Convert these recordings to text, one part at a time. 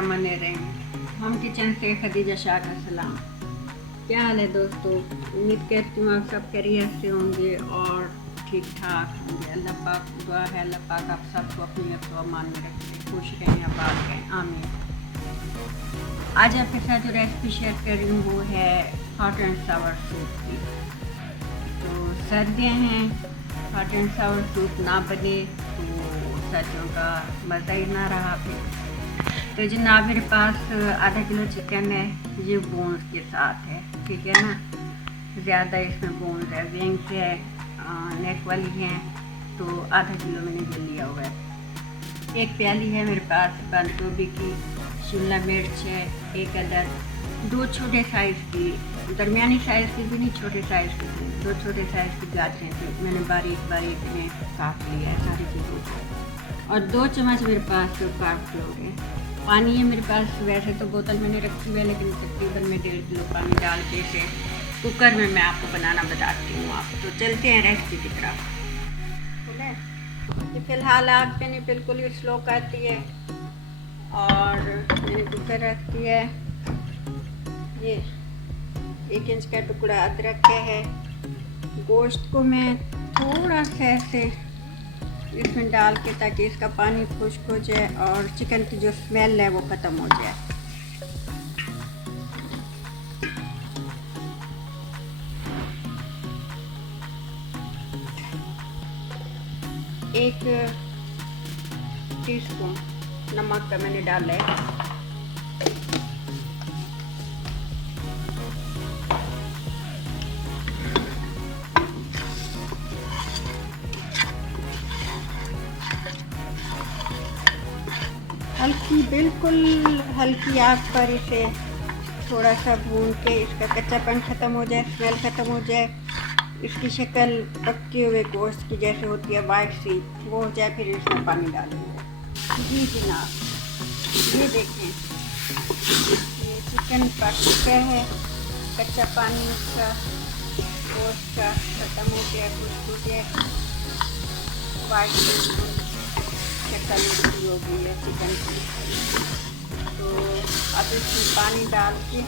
बिस्मिल्लाहिर्रहमानिर्रहीम। Home kitchen से खदीजा शाह का सलाम। क्या हाल है दोस्तों? उम्मीद करती हूँ आप सब खैरियत से होंगे और ठीक ठाक होंगे। अल्लाह पाक दुआ है, अल्लाह पाक आप सबको अपनी अमान में रखें, खुश रहें, आबाद रहें, आमीन। आज आपके साथ जो रेसिपी शेयर कर रही हूँ वो है हॉट एंड सावर सूप की। तो सर्दियाँ हैं, हॉट एंड सावर सूप ना बने तो सर्दियों का मज़ा ही ना रहा फिर। तो जनाब मेरे पास आधा किलो चिकन है, ये बोन्स के साथ है, ठीक है ना। ज़्यादा इसमें बोन्स है, विंग्स है, नेक वाली हैं, तो आधा किलो मैंने ले लिया हुआ है। एक प्याली है मेरे पास बंद गोभी की, शिमला मिर्च है एक अदद, दो छोटे साइज़ की, दरमियानी साइज़ की भी नहीं, छोटे साइज़ की थी, दो छोटे साइज़ की गाजरें थी, मैंने बारीक बारीक में काट लिया है सारी चीज़ों को। और 2 चम्मच मेरे पास कॉर्नफ्लोर है। पानी है मेरे पास, वैसे तो बोतल मैंने रखी हुई है लेकिन तकरीबन मैं 1.5 किलो पानी डाल के इसे कुकर में मैं आपको बनाना बताती हूँ। आप तो चलते हैं रेसिपी की तरफ। ये फ़िलहाल आग पे नहीं, बिल्कुल ही स्लो करती है और मैंने कुकर रख दिया है। ये 1 इंच का टुकड़ा अदरक का है। गोश्त को मैं थोड़ा सा ऐसे इसमें डाल के ताकि इसका पानी खुश्क हो जाए और चिकन की जो स्मेल है वो ख़त्म हो जाए। एक टीस्पून नमक का मैंने डाला है। हल्की, बिल्कुल हल्की आग पर इसे थोड़ा सा भून के इसका कच्चापन ख़त्म हो जाए, स्मेल ख़त्म हो जाए, इसकी शक्ल पके हुए गोश्त की जैसे होती है वाइट सी, वो हो जाए, फिर इसमें पानी डालेंगे। जी जनाब, ये देखें, ये चिकन पक चुका है, कच्चा पानी उसका गोश्त का ख़त्म हो गया, खुश्क हो गया, वाइट शक्ल हो गई है चिकन की। तो अब इसमें पानी डाल के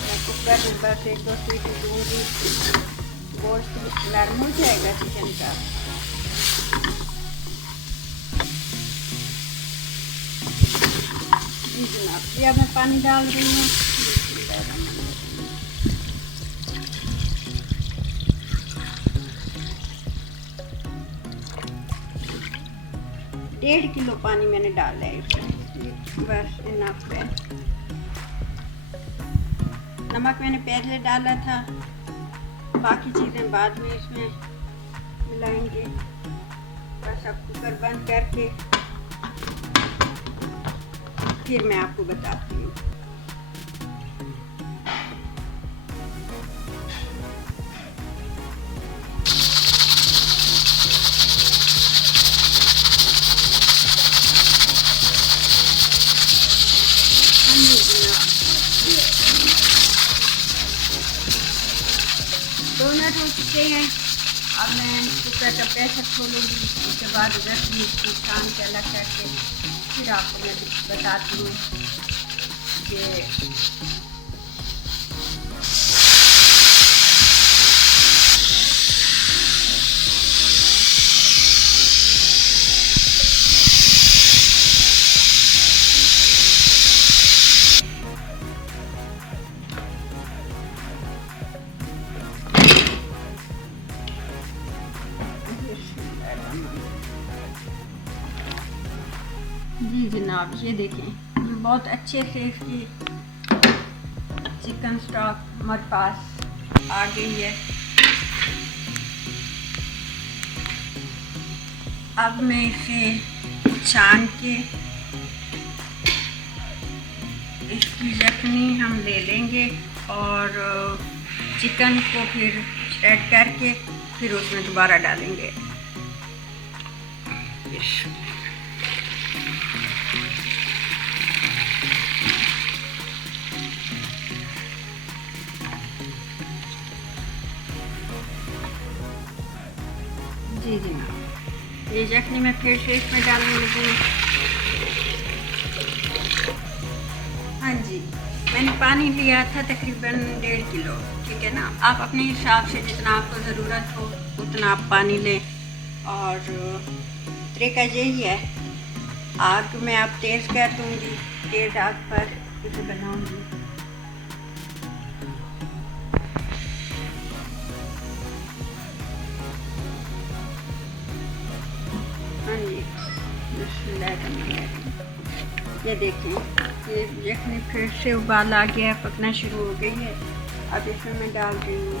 मैं कुकर में बस 1-2 सीटी दूँगी, गोश्त नरम हो जाएगा चिकन का। जी जनाब, ये अब मैं पानी डाल रही हूँ। 1.5 किलो पानी मैंने डाला है इसमें, बस इनफ है। नमक मैंने पहले डाला था, बाकी चीज़ें बाद में इसमें मिलाएंगे। बस अब कुकर बंद करके फिर मैं आपको बताती हूँ। मिनट हो चुके हैं। अब मैं कुकर का प्रेशर खोलूँगी, उसके बाद रस इसकी छान के अलग करके फिर आपको मैं बताती हूँ कि जी जनाब, ये देखें, बहुत अच्छे से इसकी चिकन स्टॉक हमारे पास आ गई है। अब मैं इसे छान के इसकी यखनी हम ले लेंगे और चिकन को फिर श्रेड करके फिर उसमें दोबारा डालेंगे। जी जनाब, ये यखनी मैं फिर से इसमें डालने लगी। हाँ जी, मैंने पानी लिया था तकरीबन 1.5 किलो, ठीक है ना। आप अपने हिसाब से जितना आपको ज़रूरत हो उतना आप पानी लें। और तरीका यही है, आग मैं आप तेज़ कर दूँगी, तेज़ आग पर इसे बनाऊँगी। हाँ जी, ये देखें, ये यखनी फिर से उबाल आ गया है, पकना शुरू हो गई है। अब इसमें मैं डाल रही हूँ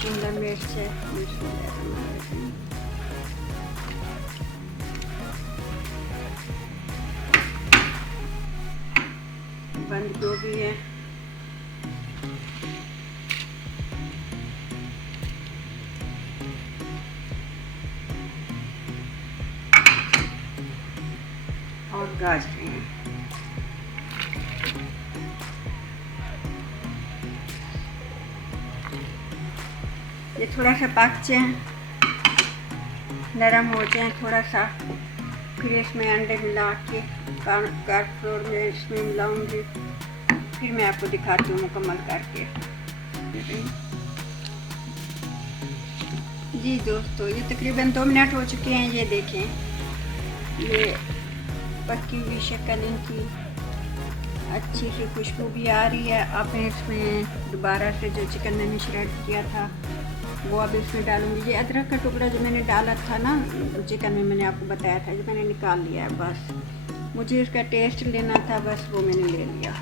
शिमला मिर्च है, बंद गोभी है, और गाजरें हैं। ये थोड़ा सा पक जाए, नरम हो जाए थोड़ा सा, फिर इसमें अंडे मिला के कॉर्नफ्लोर में इसमें मिलाऊंगी। फिर मैं आपको दिखाती हूँ मुकम्मल करके। जी दोस्तों, ये तकरीबन 2 मिनट हो चुके हैं। ये देखें, ये पकी हुई शक्ल इनकी अच्छी सी खुशबू भी आ रही है। अब मैं इसमें दोबारा से जो चिकन मैंने श्रेड किया था वो अब इसमें डालूंगी। ये अदरक का टुकड़ा जो मैंने डाला था ना चिकन में, मैंने आपको बताया था, जो मैंने निकाल लिया है। बस मुझे इसका टेस्ट लेना था, बस वो मैंने ले लिया।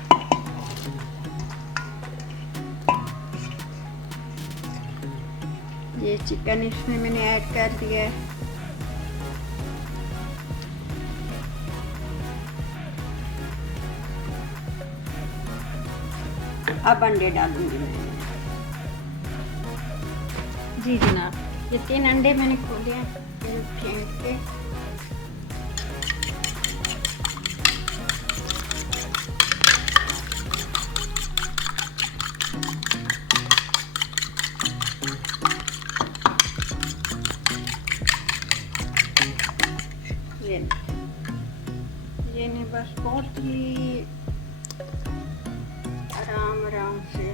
ये चिकन इसमें मैंने ऐड कर दिया है। अब अंडे डालूंगी मैं। जी जनाब, ये 3 अंडे मैंने खोले हैं, फेंट के। ये नहीं, बस बहुत ही आराम से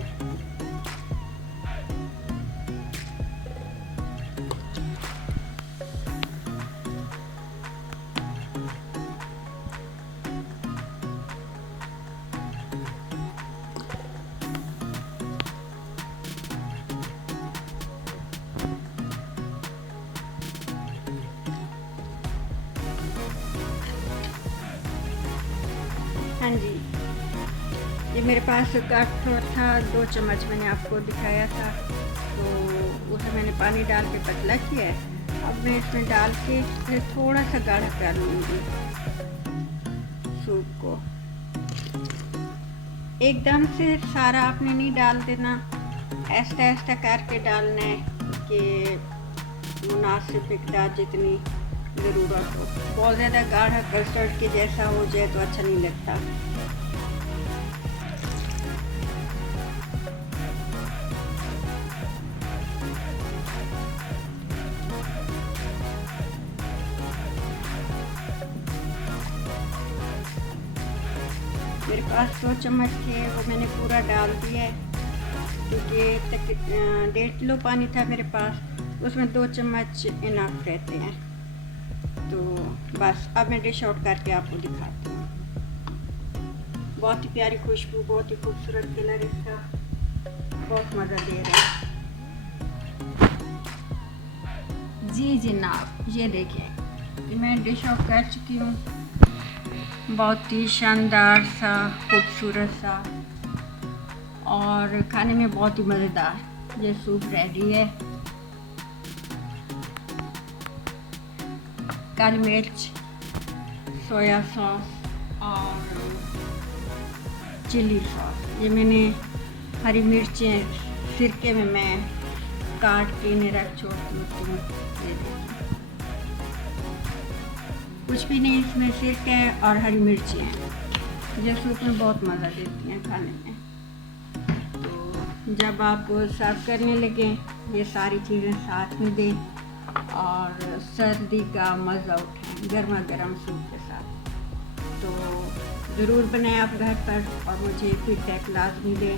हाँ जी, ये मेरे पास कॉर्नफ्लोर था, 2 चम्मच मैंने आपको दिखाया था, तो उसे मैंने पानी डाल के पतला किया है। अब मैं इसमें डाल के फिर थोड़ा सा गाढ़ा कर लूँगी सूप को। एकदम से सारा आपने नहीं डाल देना, ऐसा ऐसा करके डालना है कि मुनासिब मिकदार जितनी ज़रूरत हो। बहुत ज़्यादा गाढ़ा कस्टर्ड के जैसा हो जाए तो अच्छा नहीं लगता। मेरे पास 2 चम्मच थे, वो मैंने पूरा डाल दिया है, क्योंकि 1.5 किलो पानी था मेरे पास, उसमें 2 चम्मच इनफ रहते हैं। तो बस अब मैं डिश आउट करके आपको दिखाती हूँ। बहुत ही प्यारी खुशबू, बहुत ही खूबसूरत कलर इसका, बहुत मज़ा दे रहा है। जी जनाब, ये देखें, मैं डिश आउट कर चुकी हूँ। बहुत ही शानदार सा, खूबसूरत सा और खाने में बहुत ही मज़ेदार ये सूप रेडी है। काली मिर्च, सोया सॉस और चिली सॉस, ये मैंने हरी मिर्चें सिरके में मैं काट के इन्हें रख छोड़ती हूँ। ये देखिए, कुछ भी नहीं, इसमें सिरका है और हरी मिर्ची हैं, जो सूप में बहुत मज़ा देती हैं खाने में। तो जब आप सर्व करने लगें ये सारी चीज़ें साथ में दें और सर्दी का मज़ा उठाएं गर्मा गर्म सूप के साथ। तो ज़रूर बनाएं आप घर पर और मुझे फीडबैक लाजमी दें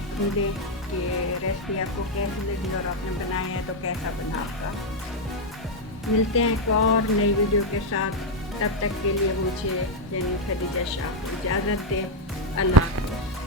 कि रेसिपी आपको कैसी लगी और आपने बनाया है तो कैसा बना आपका। मिलते हैं एक और नई वीडियो के साथ, तब तक के लिए मुझे यानी खदीजा शाह इजाज़त दें। अल्लाह हाफ़िज़।